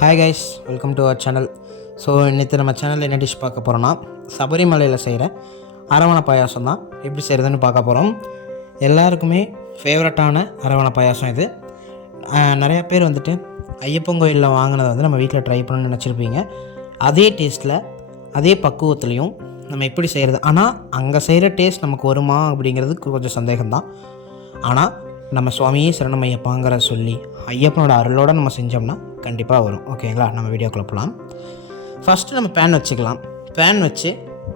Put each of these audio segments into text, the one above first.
Hi guys, welcome to our channel. So இன்றைக்கி நம்ம சேனலில் என்ன டிஷ் பார்க்க போகிறோன்னா, சபரிமலையில் செய்கிற அரவணை பாயாசம் தான் எப்படி செய்கிறதுன்னு பார்க்க போகிறோம். எல்லாருக்குமே ஃபேவரட்டான அரவணை பாயாசம் இது. நிறையா பேர் வந்துட்டு ஐயப்பன் கோயிலில் வாங்கினதை வந்து நம்ம வீட்டில் ட்ரை பண்ணணும்னு நினச்சிருப்பீங்க. அதே டேஸ்ட்டில் அதே பக்குவத்துலேயும் நம்ம எப்படி செய்கிறது, ஆனால் அங்கே செய்கிற டேஸ்ட் நமக்கு வருமா அப்படிங்கிறது கொஞ்சம் சந்தேகம்தான். ஆனால் நம்ம சுவாமியே சரணம் ஐயப்பாங்கிற சொல்லி ஐயப்பனோட அருளோடு நம்ம செஞ்சோம்னா கண்டிப்பாக வரும். ஓகேங்களா, நம்ம வீடியோக்குள்ள போகலாம். ஃபஸ்ட்டு நம்ம பேன் வச்சுக்கலாம். பேன் வச்சு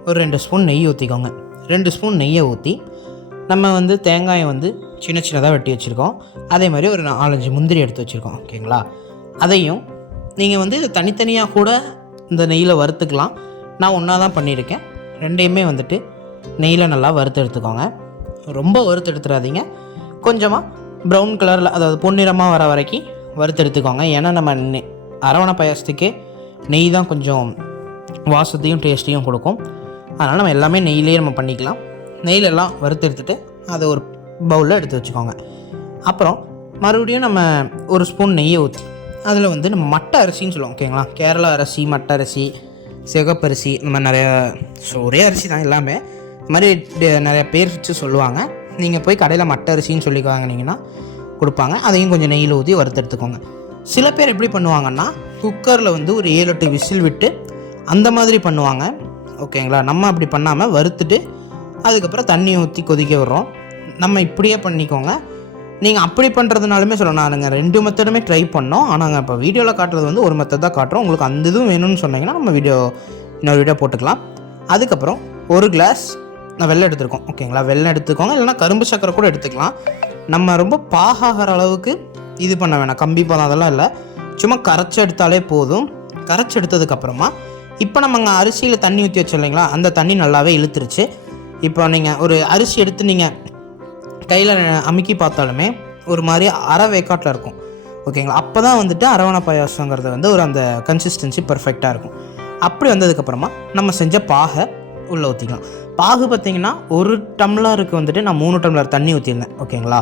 ஒரு 2 ஸ்பூன் நெய் ஊற்றிக்கோங்க. 2 ஸ்பூன் நெய்யை ஊற்றி நம்ம வந்து தேங்காயை வந்து சின்ன சின்னதாக வெட்டி வச்சுருக்கோம். அதே மாதிரி ஒரு 4-5 முந்திரி எடுத்து வச்சுருக்கோம். ஓகேங்களா, அதையும் நீங்கள் வந்து தனித்தனியாக கூட இந்த நெய்யில் வறுத்துக்கலாம். நான் ஒன்றா தான் பண்ணியிருக்கேன். ரெண்டையுமே வந்துட்டு நெய்யில் நல்லா வறுத்து எடுத்துக்கோங்க. ரொம்ப வறுத்து எடுத்துடாதீங்க, கொஞ்சமாக ப்ரௌன் கலரில், அதாவது பொன்னிறமாக வர வரைக்கும் வறுத்து எடுத்துக்கோங்க. ஏன்னா நம்ம அரவணை பாயாசத்துக்கே நெய் தான் கொஞ்சம் வாசத்தையும் டேஸ்ட்டையும் கொடுக்கும். அதனால் நம்ம எல்லாமே நெய்யிலே நம்ம பண்ணிக்கலாம். நெய்லெல்லாம் வறுத்து எடுத்துகிட்டு அதை ஒரு பவுலில் எடுத்து வச்சுக்கோங்க. அப்புறம் மறுபடியும் நம்ம ஒரு ஸ்பூன் நெய்யை ஊற்றி அதில் வந்து நம்ம மட்டை அரிசின்னு சொல்லுவோம். ஓகேங்களா, கேரளா அரிசி, மட்டை அரிசி, சிகப்பரிசி, இந்த மாதிரி நிறையா ஒரே அரிசி தான் எல்லாமே. இந்த மாதிரி நிறையா பேர் வச்சு சொல்லுவாங்க. நீங்கள் போய் கடையில் மட்டை அரிசின்னு சொல்லி வாங்கினீங்கன்னா கொடுப்பாங்க. அதையும் கொஞ்சம் நெய்யில் ஊற்றி வறுத்து எடுத்துக்கோங்க. சில பேர் எப்படி பண்ணுவாங்கன்னா, குக்கரில் வந்து ஒரு 7-8 விசில் விட்டு அந்த மாதிரி பண்ணுவாங்க. ஓகேங்களா, நம்ம அப்படி பண்ணாமல் வறுத்துட்டு அதுக்கப்புறம் தண்ணி ஊற்றி கொதிக்க விடுறோம். நம்ம இப்படியே பண்ணிக்கோங்க. நீங்கள் அப்படி பண்ணுறதுனாலுமே சொல்லணும். நாங்கள் 2 மெத்தடுமே ட்ரை பண்ணோம். ஆனால் நாங்கள் இப்போ வீடியோவில் காட்டுறது வந்து ஒரு மெத்தட் தான் காட்டுறோம். உங்களுக்கு அந்த இதுவும் வேணும்னு சொன்னீங்கன்னா நம்ம இன்னொரு வீடியோ போட்டுக்கலாம். அதுக்கப்புறம் ஒரு கிளாஸ் வெள்ளம் எடுத்துருக்கோம். ஓகேங்களா, வெள்ளம் எடுத்துக்கோங்க, இல்லைனா கரும்பு சக்கரை கூட எடுத்துக்கலாம். நம்ம ரொம்ப பாகாகிற அளவுக்கு இது பண்ண வேணாம், கம்பி பதம் அதெல்லாம் இல்லை. சும்மா கரைச்சி எடுத்தாலே போதும். கரைச்சி எடுத்ததுக்கப்புறமா இப்போ நம்ம அங்கே அரிசியில் தண்ணி ஊற்றி வச்சோம் இல்லைங்களா, அந்த தண்ணி நல்லாவே இழுத்துருச்சு. இப்போ நீங்கள் ஒரு அரிசி எடுத்து நீங்கள் கையில் அமுக்கி பார்த்தாலுமே ஒரு மாதிரி அரை வேக்காட்டில் இருக்கும். ஓகேங்களா, அப்போ தான் வந்துட்டு அரவணை பாயாசங்கிறது வந்து ஒரு அந்த கன்சிஸ்டன்சி பர்ஃபெக்டாக இருக்கும். அப்படி வந்ததுக்கப்புறமா நம்ம செஞ்ச பாகை உள்ளே ஊற்றிக்கலாம். பாகு பார்த்திங்கன்னா 1 டம்ளருக்கு வந்துட்டு நான் 3 டம்ளர் தண்ணி ஊற்றிருந்தேன். ஓகேங்களா,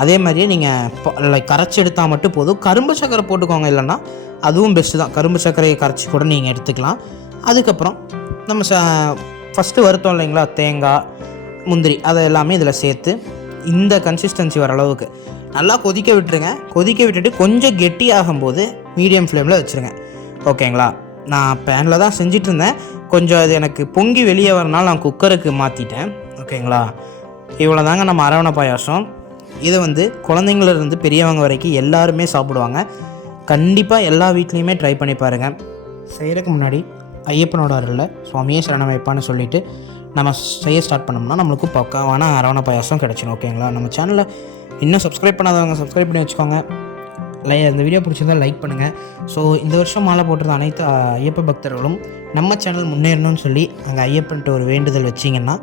அதே மாதிரியே நீங்கள் கரைச்சி எடுத்தால் மட்டும் போதும். கரும்பு சக்கரை போட்டுக்கோங்க, இல்லைன்னா அதுவும் பெஸ்ட்டு தான். கரும்பு சர்க்கரையை கரைச்சி கூட நீங்கள் எடுத்துக்கலாம். அதுக்கப்புறம் நம்ம ஃபஸ்ட்டு வறுத்தோம் இல்லைங்களா, தேங்காய், முந்திரி, அதை எல்லாமே இதில் சேர்த்து இந்த கன்சிஸ்டன்சி வர அளவுக்கு நல்லா கொதிக்க விட்டுருங்க. கொதிக்க விட்டுட்டு கொஞ்சம் கெட்டியாகும்போது மீடியம் ஃப்ளேமில் வச்சுருங்க. ஓகேங்களா, நான் பேனில் தான் செஞ்சிட்டு இருந்தேன். கொஞ்சம் அது எனக்கு பொங்கி வெளியே வரனால நான் குக்கருக்கு மாற்றிட்டேன். ஓகேங்களா, இவ்வளோ தாங்க நம்ம அரவணை பாயாசம். இதை வந்து குழந்தைங்களிருந்து பெரியவங்க வரைக்கும் எல்லாருமே சாப்பிடுவாங்க. கண்டிப்பாக எல்லா வீட்லேயுமே ட்ரை பண்ணி பாருங்கள். செய்கிறதுக்கு முன்னாடி ஐயப்பனோட அருளில் சுவாமியே சரணம் வைப்பான்னு சொல்லிவிட்டு நம்ம செய்ய ஸ்டார்ட் பண்ணோம்னா நம்மளுக்கு பக்காவான அரவணை பாயாசம் கிடச்சிடும். ஓகேங்களா, நம்ம சேனலை இன்னும் சப்ஸ்கிரைப் பண்ணாதவங்க சப்ஸ்கிரைப் பண்ணி வச்சுக்கோங்க. இந்த வீடியோ பிடிச்சிருந்தால் லைக் பண்ணுங்கள். ஸோ இந்த வருஷம் மாலை போட்டிருந்த அனைத்து ஐயப்ப பக்தர்களும் நம்ம சேனல் முன்னேறணும்னு சொல்லி அங்கே ஐயப்பன்ட்டு ஒரு வேண்டுதல் வச்சிங்கன்னா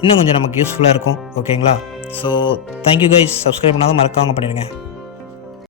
இன்னும் கொஞ்சம் நமக்கு யூஸ்ஃபுல்லாக இருக்கும். ஓகேங்களா, ஸோ தேங்க்யூ கைஸ். சப்ஸ்கிரைப் பண்ணாதான் மறக்காம பண்ணிடுங்க.